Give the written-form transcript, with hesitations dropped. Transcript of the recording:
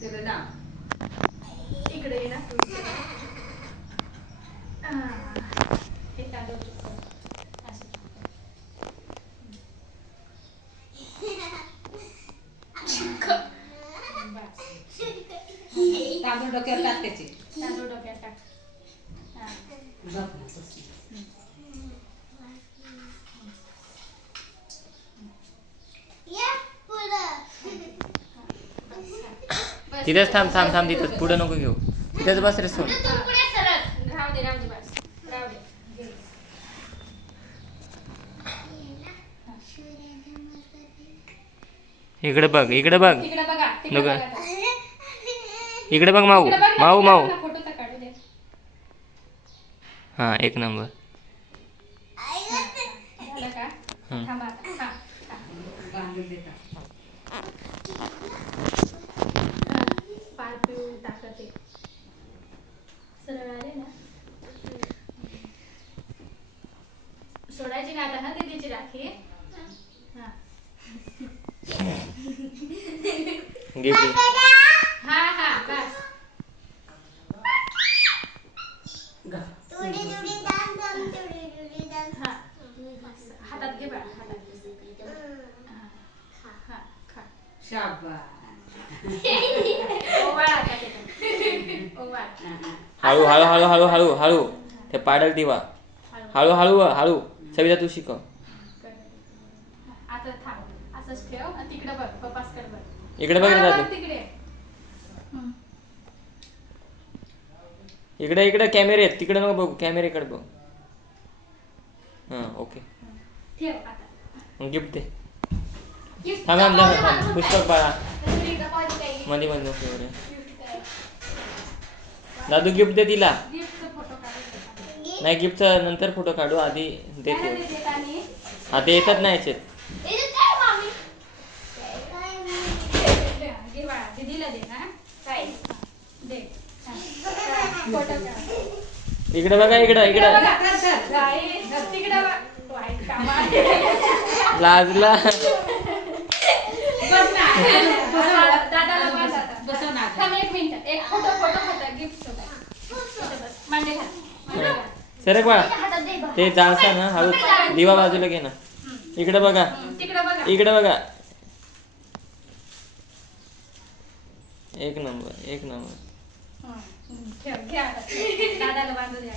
तिकडे ना इकडे ये ना हे तांदूळ असं बस तांदूळ डोक्यावर टाक त्याची तांदूळ डोक्यात टाक हा बघ ना तशी. बस. तिथेच थांब थांब थांब तिथंच पुढे नको घेऊ तिथेच बस रे सोड तू पुढे सरक राहू दे बस राहू दे घे. इकडे बघ तिकडे बघा नको. बघा इकडे बघ माऊ इकडे बघ ना, माऊ तिकडे माऊ बघ ना, फोटो तर काढू दे हा एक नंबर झालं का थांबा आता. हा हा. बांधून देतात पाय पिऊ टाकत आहे सरळ आले ना सोडायची ना आता हा दीदीची राखी हा गिफ्ट हा हा बस गा. हा हातात घे बाळा हातात घे. हा हा खा शाबास ओवाळ आता त्याच्यात ओवाळ हळू हळू हळू हळू हळू हळू ते पाडल दिवा हळू हळू हळू सविता तू शिकव आता थांब असंच ठेव आणि तिकडे बघ पप्पासकडे बघ इकडे बघ रे बघ दादू तिकडे इकडे इकडे कॅमेरे आहेत तिकडे नको बघू कॅमेरेकडे बघ हां ओके ठेव आता मग गिफ्ट दे गिफ्ट थांब थांब थांब थांब पुस्तक बाळा गिफ्ट मध्ये मध्ये नको एवढे दादू गिफ्ट दे तिला गिफ्टचा फोटो काढून नाही गिफ्टचा नंतर फोटो काढू आधी देते हा ते येतात नाही याच्यात दीदीला दे ना काय दे फोटो काढ इकडे बघा इकडं इकडं तिकडे वाईट कामा लाजला दादाला बस आता बसव ना आता. थांब एक मिनिट एक फोटो होता गिफ्ट होता बस मांडे घाल सरक बाळा हातात दे बघ. ते जाळसा ना हळू दिवा बाजूला घे ना इकडे बघा तिकडे बघा इकडे बघा एक नंबर एक नंबर ठेव घ्या दादाला बांधू द्या